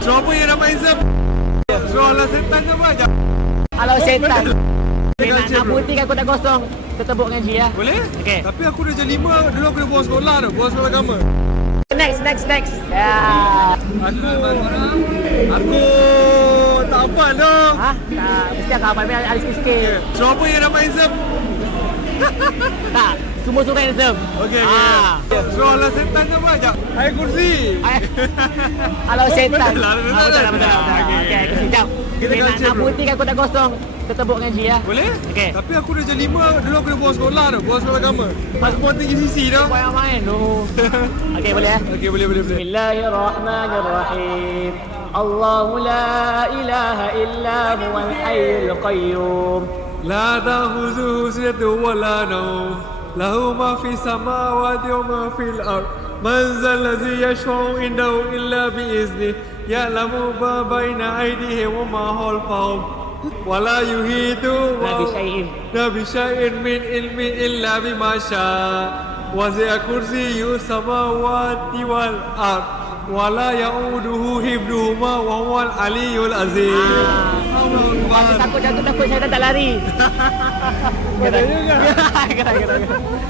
Draw apa yang nak main Zam? Draw lah setan ke apa? Kalau setan. Tengah Nak putih kan aku tak kosong. Kita tebuk dengan G ya. Boleh? Okey. Tapi aku dah jam 5, dulu aku dah bawa sekolah tu, bawa sekolah agama. Next. Ya. Aku tak apa tu. Hah? Tak, mesti aku hafal ada sikit-sikit. Draw apa yang nak main Zam? Tak, semua suka handsome. Okey. Ah. Draw lah setan ke apa? Jap. Air kursi. Kalau setan. Betul lah. Betul. Okey. Okey, sekejap. Kita Nak putih kan aku tak kosong. Kita tebuk dengan G ya. Boleh? Okey. Tapi aku dah jam 5, dulu aku dah bawa sekolah tu, bawa sekolah agama. Pasport tinggi sisi tu. Kau yang main tu. Okey, boleh ya? Okey, boleh. Bismillahirrahmanirrahim. Allahu la ilaha illa huwal hayyul qayyum. لا تأخذه سنة ولا نوم له ما في السماوات وما في الأرض من ذا الذي يشفع عنده إلا بإذنه يعلم ما بين أيديهم وما خلفهم ولا يحيطون بشيء من علمه إلا بما شاء وسع كرسيه السماوات والأرض ولا يؤوده حفظهما وهو العلي العظيم. Masa takut jatuh takut saya tak lari. Betul juga. Kena.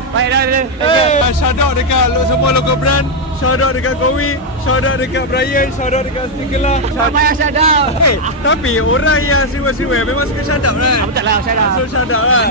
Baik dah. Shout out dekat semua local brand. Shout out dekat Kowi. Shout out dekat Brian. Shout out dekat Stikela. Apa yang shout out? Tapi orang yang siwa-siwa memang suka shout out kan? Betul lah shout out. So shout out kan?